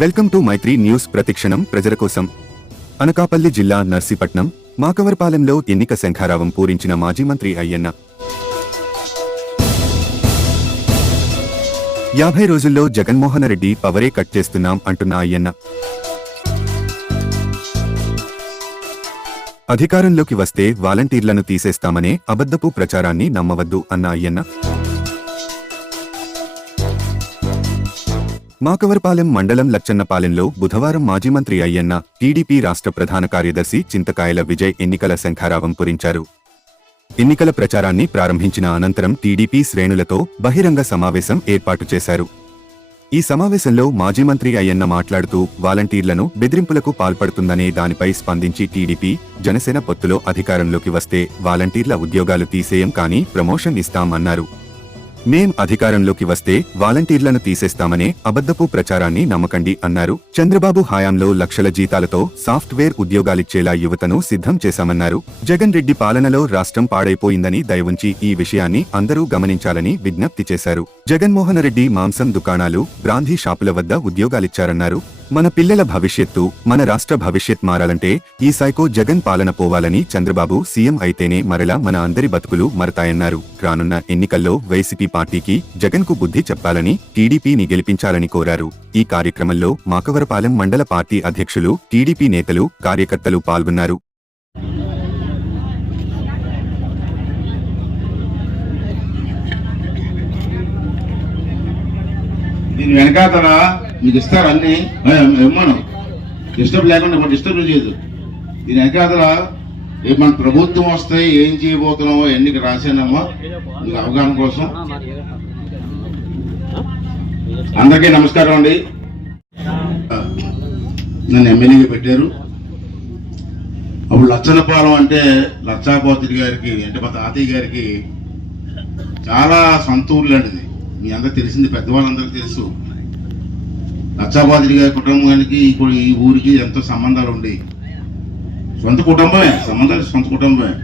Welcome to Mythri news ప్రతిక్షణం ప్రజల కోసం. అనకాపల్లి జిల్లా నర్సీపట్నం మాకవరపాలెంలో ఎన్నిక శంఖారావం పూరించిన మాజీ మంత్రి అయ్యన్న. యాభై రోజుల్లో జగన్మోహన్ రెడ్డి పవరే కట్ చేస్తున్నాం అంటున్న అయ్యన్న. అధికారంలోకి వస్తే వాలంటీర్లను తీసేస్తామనే అబద్ధపు ప్రచారాన్ని నమ్మవద్దు అన్న అయ్యన్న. మాకవరపాలెం మండలం లచ్చన్నపాలెంలో బుధవారం మాజీ మంత్రి అయ్యన్న టీడీపీ రాష్ట్ర ప్రధాన కార్యదర్శి చింతకాయల విజయ్ ఎన్నికల శంఖారావం పురించారు ఎన్నికల ప్రచారాన్ని ప్రారంభించిన అనంతరం టీడీపీ శ్రేణులతో బహిరంగ సమావేశం ఏర్పాటు చేశారు. ఈ సమావేశంలో మాజీ మంత్రి అయ్యన్న మాట్లాడుతూ వాలంటీర్లను బెదిరింపులకు పాల్పడుతుందనే దానిపై స్పందించి టీడీపీ జనసేన పొత్తులో అధికారంలోకి వస్తే వాలంటీర్ల ఉద్యోగాలు తీసేయం కానీ ప్రమోషన్ ఇస్తాం అన్నారు మేం అధికారంలోకి వస్తే వాలంటీర్లను తీసేస్తామనే అబద్ధపు ప్రచారాన్ని నమ్మకండి అన్నారు. చంద్రబాబు హయాంలో లక్షల జీతాలతో సాఫ్ట్వేర్ ఉద్యోగాలిచ్చేలా యువతను సిద్ధం చేశామన్నారు. జగన్ రెడ్డి పాలనలో రాష్ట్రం పాడైపోయిందని దయవుంచి ఈ విషయాన్ని అందరూ గమనించాలని విజ్ఞప్తి చేశారు. జగన్మోహన్ రెడ్డి మాంసం దుకాణాలు బ్రాంధీ షాపుల వద్ద ఉద్యోగాలిచ్చారన్నారు. మన పిల్లల భవిష్యత్తు మన రాష్ట్ర భవిష్యత్ మారాలంటే ఈ సైకో జగన్ పాలన పోవాలని చంద్రబాబు సీఎం అయితేనే మరలా మన అందరి బతుకులు మరతాయన్నారు. రానున్న ఎన్నికల్లో వైసీపీ పార్టీకి జగన్కు బుద్ధి చెప్పాలని టీడీపీని గెలిపించాలని కోరారు. ఈ కార్యక్రమంలో మాకవరపాలెం మండల పార్టీ అధ్యక్షులు టీడీపీ నేతలు కార్యకర్తలు పాల్గొన్నారు. దీని వెనకాతల మీకు ఇస్తారు అన్ని? ఇమ్మను డిస్టర్బ్ లేకుండా డిస్టర్బ్ చేయదు. దీని వెనకాతల రేపు మన ప్రభుత్వం వస్తే ఏం చేయబోతున్నామో ఎన్నిక రాశానమ్మా మీకు అవగాహన కోసం. అందరికీ నమస్కారం అండి. నన్ను ఎమ్మెల్యేగా పెట్టారు. అప్పుడు లచ్చనపాలెం అంటే లచ్చాపోతిరి గారికి అంటే మా తాతయ్య గారికి చాలా సొంత ఊరు లాంటిది. మీ అందరికి తెలిసింది పెద్దవాళ్ళందరికీ తెలుసు. లచ్చాబాదిరి గారి కుటుంబానికి ఇప్పుడు ఈ ఊరికి ఎంతో సంబంధాలు ఉండేవి సొంత కుటుంబమే సంబంధాలు సొంత కుటుంబమే.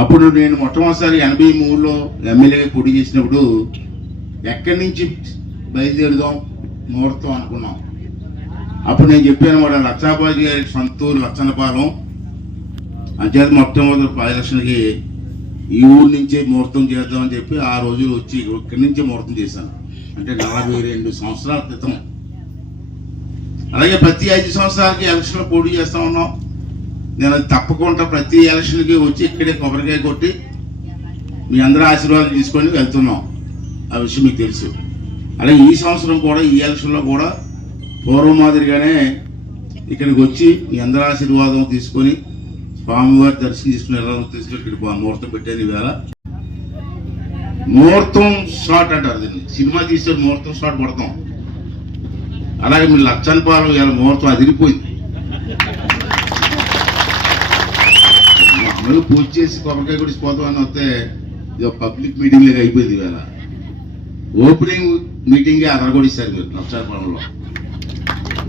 అప్పుడు నేను మొట్టమొదటిసారి ఎనభై మూడులో ఎమ్మెల్యేగా పోటీ చేసినప్పుడు ఎక్కడి నుంచి బయలుదేరుదాం ముహూర్తం అనుకున్నాం. అప్పుడు నేను చెప్పాను కూడా లచ్చాబాజీ గారి సొంత ఊరు లచ్చనపాలెం అంచేత మొట్టమొదటి పరిరక్షణకి ఈ ఊరు నుంచే ముహూర్తం చేద్దామని చెప్పి ఆ రోజులు వచ్చి ఇక్కడి నుంచే ముహూర్తం చేశాను. అంటే నలభై రెండు సంవత్సరాల క్రితం. అలాగే ప్రతి ఐదు సంవత్సరాలకి ఎలక్షన్లో పోటీ చేస్తూ ఉన్నాం. నేను తప్పకుండా ప్రతి ఎలక్షన్కి వచ్చి ఇక్కడే కొబ్బరికాయ కొట్టి మీ అందరి ఆశీర్వాదం తీసుకొని వెళ్తున్నాం. ఆ విషయం మీకు తెలుసు. అలాగే ఈ సంవత్సరం కూడా ఈ ఎలక్షన్లో కూడా పూర్వం మాదిరిగానే ఇక్కడికి వచ్చి మీ అందరి ఆశీర్వాదం తీసుకొని స్వామివారి దర్శనం తీసుకుని వెళ్ళాలని తీసుకుని ఇక్కడ ముహూర్తం పెట్టాను ఈవేళ ముహూర్తం షాట్ అంటారు దీన్ని. సినిమా తీసే ముహూర్తం షాట్ పడతాం. అలాగే మీరు లక్షల పాలు ఇవాళ ముహూర్తం అదిరిపోయింది మామూలుగా పూజ చేసి కొబ్బరికాయ కూడా పోతామని వస్తే ఇది పబ్లిక్ మీటింగ్ లాగా అయిపోయింది ఇవాళ. ఓపెనింగ్ మీటింగే అదరగొడిస్తారు మీరు లక్షాలపాలెంలో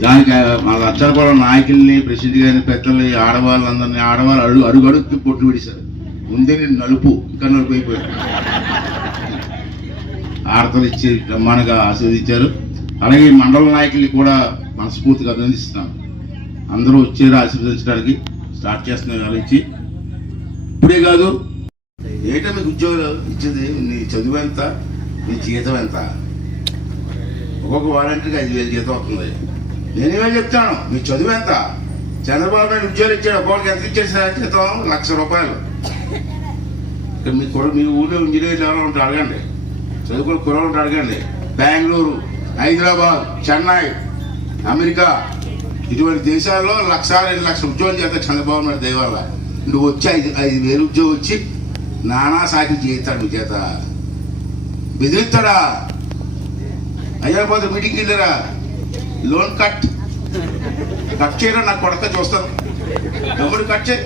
దానికి మా లక్షాలపాలెం నాయకుల్ని ప్రెసిడెంట్ గారిని పెద్దల్ని ఆడవాళ్ళందరినీ ఆడవాళ్ళు అడుగు అడుగు అడుగుకి పొట్లు విడిశారు. ముందే నేను నలుపు ఇంకా నలుపు అయిపోయాను. ఆడతలు ఇచ్చి బ్రహ్మాండంగా ఆస్వాదించారు అలాగే ఈ మండల నాయకుల్ని కూడా మనస్ఫూర్తిగా అభినందిస్తున్నాను అందరూ వచ్చారు ఆశీర్వదించడానికి స్టార్ట్ చేస్తున్నారు ఆలోచించి ఇచ్చి ఇప్పుడే కాదు ఏటా మీకు ఉద్యోగాలు ఇచ్చేది నీ చదువు ఎంత? నీ జీతం ఎంత? ఒక్కొక్క వాలంటీర్కి ఐదు వేలు జీతం వస్తుంది. నేనేమో చెప్తాను? మీ చదువు ఎంత? చంద్రబాబు నాయుడు ఉద్యోగాలు ఇచ్చాడు ఒక్కొక్కరికి ఎంత ఇచ్చాడు జీతం లక్ష రూపాయలు. ఇక్కడ మీ కుర మీ ఊళ్ళో ఇంజనీర్లు ఎవరో ఉంటే అడగండి. చదువుకున్న కుర్రలు ఉంటారు అడగండి. బెంగళూరు హైదరాబాద్ చెన్నై అమెరికా. ఇటువంటి దేశాల్లో లక్ష రెండు లక్షల ఉద్యోగం చేస్తా చంద్రబాబు నాయుడు దయవల్ల నువ్వు వచ్చి ఐదు ఐదు వేలు ఉద్యోగం వచ్చి నానా సాకి చేస్తాడు నువ్వు చేత. బెదిరిస్తాడా? హైదరాబాద్ మీటింగ్కి వెళ్ళారా? Loan cut. కట్ చేయరా? నాకు కొడక చూస్తాను. డబ్బులు కట్ చేయి.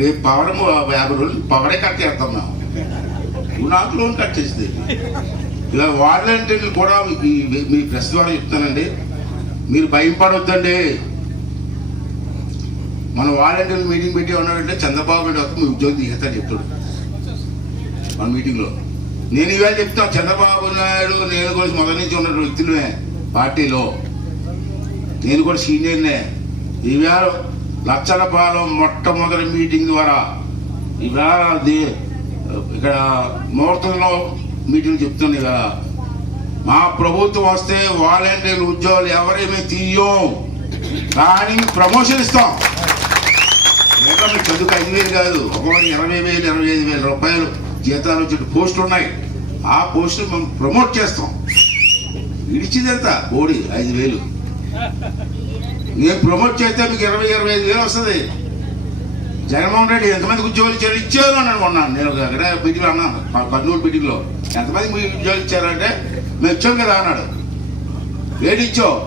రేపు పవర్ యాభై రోజులు పవరే కట్ చేస్తాం మేము. నాకు లోన్ కట్ చేసింది ఇలా వాలంటీర్లు కూడా మీ ప్రెస్ ద్వారా చెప్తానండి మీరు భయపడొద్దండి. మన వాలంటీర్లు మీటింగ్ పెట్టి ఉన్నాడంటే చంద్రబాబు నాయుడు వస్తే మీ ఉద్యోగం తీసేస్తాను చెప్తాడు మన మీటింగ్లో. నేను ఇవాళ చెప్తాను చంద్రబాబు నాయుడు నేను కూడా మొదటి నుంచి ఉన్న వ్యక్తులమే పార్టీలో. నేను కూడా సీనియర్నే. ఈవేళ లచ్చలపాలెం మొట్టమొదటి మీటింగ్ ద్వారా ఈవేళ ఇక్కడ ముహూర్తంలో మీటింగ్ చెప్తుంది కదా మా ప్రభుత్వం వస్తే వాలంటీర్లు ఉద్యోగాలు ఎవరేమీ తీయం. కానీ ప్రమోషన్ ఇస్తాం. లేదా మీకు చదువుకు ఐదు వేలు కాదు. ఒకవేళ ఇరవై వేలు ఇరవై ఐదు వేల రూపాయలు జీతాలు వచ్చే పోస్టులు ఉన్నాయి. ఆ పోస్టులు మనం ప్రమోట్ చేస్తాం. ఇడిచిందంత కోడి ఐదు వేలు. నేను ప్రమోట్ చేస్తే మీకు ఇరవై ఇరవై ఐదు వేలు వస్తుంది. జగన్మోహన్ రెడ్డి ఎంతమందికి ఉద్యోగాలు ఇచ్చారు ఇచ్చారు అని అనుకున్నాను నేను ఒక అక్కడ మీటింగ్ అన్నాను మా కర్నూలు మీటింగ్లో. ఎంతమందికి మీకు ఉద్యోగాలు ఇచ్చారంటే మేము ఇచ్చాం కదా అన్నాడు. ఏడు ఇచ్చావు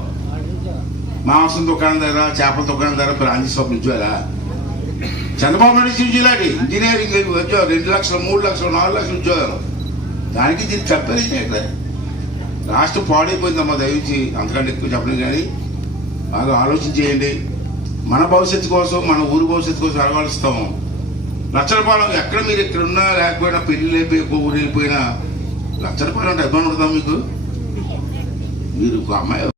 మాంసం దుకాణం దగ్గర చేపల దుకాణం దగ్గర బ్రాంచీ షాపులు ఇచ్చారా చంద్రబాబు నాయుడు ఇచ్చిన ఉద్యోగాలు ఇంజనీరింగ్ ఉద్యోగం రెండు లక్షలు మూడు లక్షలు నాలుగు లక్షలు ఉద్యోగాలు. దానికి దీనికి చెప్పలేదు ఇక్కడ? రాష్ట్రం పాడైపోయిందమ్మా దయచేసి అంతకంటే ఎక్కువ చెప్పలేదు కానీ. బాగా ఆలోచన చేయండి. మన భవిష్యత్తు కోసం మన ఊరు భవిష్యత్తు కోసం అలవాడుస్తాము లక్షలపాలెం ఎక్కడ మీరు ఇక్కడ ఉన్నా లేకపోయినా పెళ్ళి లేకపోయి ఊరు వెళ్ళిపోయినా లక్షలపాలెం అంటే అభిమానం ఉంటుందా మీకు? మీరు అమ్మాయి